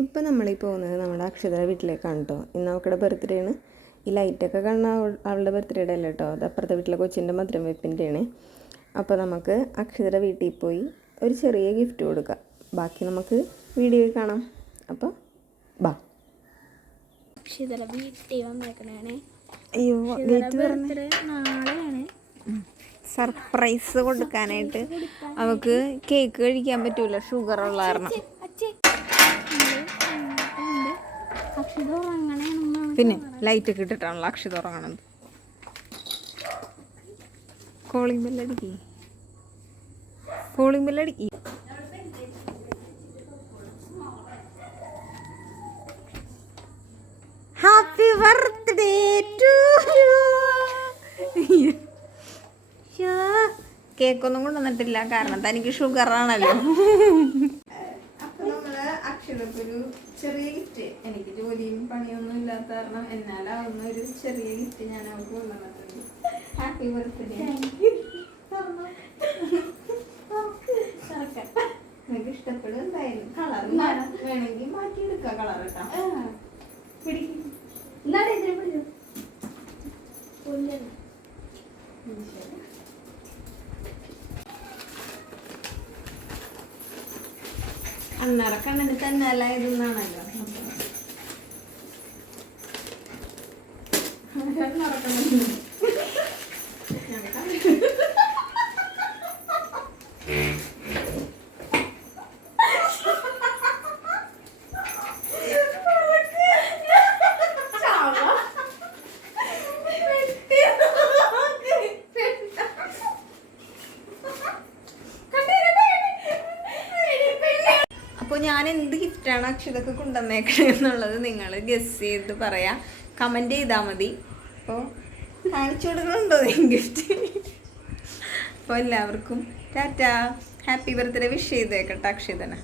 ഇപ്പം നമ്മളീ പോകുന്നത് നമ്മുടെ അക്ഷതയുടെ വീട്ടിലേക്കാണ് കേട്ടോ. ഇന്ന് അവളുടെ ബർത്ത്ഡേ ആണ്. ഈ ലൈറ്റൊക്കെ കാണുന്ന അവളുടെ ബർത്ത്ഡേയുടെ അല്ല കേട്ടോ, അത് അപ്പുറത്തെ വീട്ടിലെ കൊച്ചിൻ്റെ മധുരം വെപ്പിൻ്റെയാണ്. അപ്പോൾ നമുക്ക് അക്ഷതയുടെ വീട്ടിൽ പോയി ഒരു ചെറിയ ഗിഫ്റ്റ് കൊടുക്കാം. ബാക്കി നമുക്ക് വീഡിയോയിൽ കാണാം. അപ്പോൾ ബാ. അക്ഷതയുടെ വീട്ടിൽ വന്നേക്കണേ. അയ്യോ, നാളെയാണ് സർപ്രൈസ് കൊടുക്കാനായിട്ട്. അവൾക്ക് കേക്ക് കഴിക്കാൻ പറ്റൂല, ഷുഗർ ഉള്ള കാരണം. പിന്നെ ലൈറ്റ് ഒക്കെ ഇട്ടിട്ടാണല്ലോ അക്ഷത ഉറങ്ങണത്. കോളിംഗ് ബെല്ലടിക്കി, കോളിംഗ് ബെല്ലടിക്കി. Happy birthday to you. കേക്കൊന്നും കൊണ്ടുവന്നിട്ടില്ല, കാരണം തനിക്ക് ഷുഗർ ആണല്ലോ. അപ്പൊ നമ്മള് അക്ഷരക്കൊരു ചെറിയ ഗിഫ്റ്റ്, എനിക്ക് ജോലിയും പണിയൊന്നും ഇല്ലാത്ത കാരണം എന്നാലാവുന്ന ഒരു ചെറിയ ഗിഫ്റ്റ് ഞാൻ അവൾക്ക് കൊണ്ടുവന്നിട്ടുണ്ട്. Happy birthday. നിങ്ങൾക്ക് ഇഷ്ടപ്പെടും എന്തായാലും. കളർ വേണമെങ്കിൽ മാറ്റിയെടുക്കാം, കളർ കേട്ടോ. അന്നറക്കണ്ണന് തന്നെ അല്ലായതെന്നാണല്ലോ. അപ്പോൾ ഞാൻ എന്ത് ഗിഫ്റ്റാണ് അക്ഷതക്ക് കൊണ്ടുവന്നേക്കണേ എന്നുള്ളത് നിങ്ങൾ ഗസ് ചെയ്ത് പറയാം, കമൻറ്റ് ചെയ്താൽ മതി. അപ്പോൾ കാണിച്ചു കൊടുക്കണുണ്ടോ ഗിഫ്റ്റ്? അപ്പോൾ എല്ലാവർക്കും ടാറ്റാ, ഹാപ്പി ബർത്ത്ഡേ വിഷ് ചെയ്തേക്കട്ടെ അക്ഷതനെ.